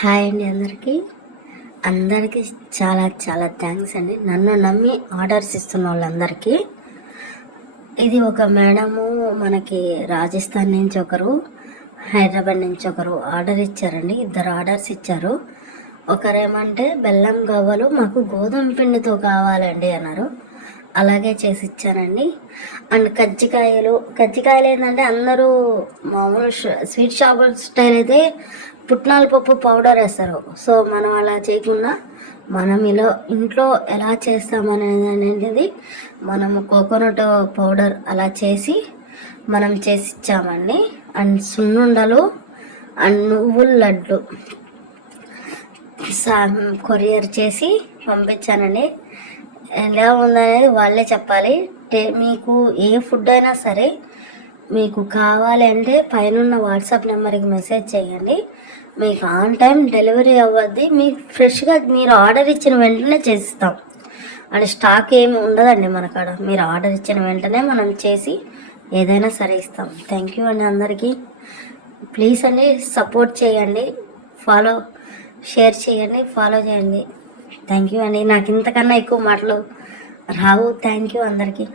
Hi అండి అందరికీ చాలా చాలా థ్యాంక్స్ అండి. నన్ను నమ్మి ఆర్డర్స్ ఇస్తున్న వాళ్ళందరికీ. ఇది ఒక మేడము మనకి రాజస్థాన్ నుంచి ఒకరు, హైదరాబాద్ నుంచి ఒకరు ఆర్డర్ ఇచ్చారండి. ఇద్దరు ఆర్డర్స్ ఇచ్చారు. ఒకరేమంటే బెల్లం గవ్వలు మాకు గోధుమ పిండితో కావాలండి అన్నారు. అలాగే చేసి ఇచ్చానండి. అండ్ కజ్జికాయలు ఏంటంటే అందరూ మామూలు స్వీట్ షాప్ స్టైల్ అయితే పుట్నాల పప్పు పౌడర్ వేస్తారు. సో మనం అలా చేయకుండా మనం ఇంట్లో ఎలా చేస్తామనేది మనము కోకోనట్ పౌడర్ అలా చేసి మనం చేసి ఇచ్చామండి. అండ్ సున్నుండలు అండ్ నువ్వుల లడ్డు కొరియర్ చేసి పంపించానండి. ఎలా ఉందనేది వాళ్ళే చెప్పాలి. మీకు ఏ ఫుడ్ అయినా సరే మీకు కావాలి అంటే పైన వాట్సాప్ నెంబర్కి మెసేజ్ చేయండి. మీకు ఆన్ టైం డెలివరీ అవ్వద్ది. మీకు ఫ్రెష్గా మీరు ఆర్డర్ ఇచ్చిన వెంటనే చేసిస్తాం. అండ్ స్టాక్ ఏమి ఉండదండి మన కాడ. మీరు ఆర్డర్ ఇచ్చిన వెంటనే మనం చేసి ఏదైనా సరే ఇస్తాం. థ్యాంక్ యూ అండి అందరికీ. ప్లీజ్ అండి సపోర్ట్ చేయండి, షేర్ చేయండి, ఫాలో చేయండి. థ్యాంక్ యూ అండి. నాకు ఇంతకన్నా ఎక్కువ మాటలు రావు. థ్యాంక్ యూ అందరికీ.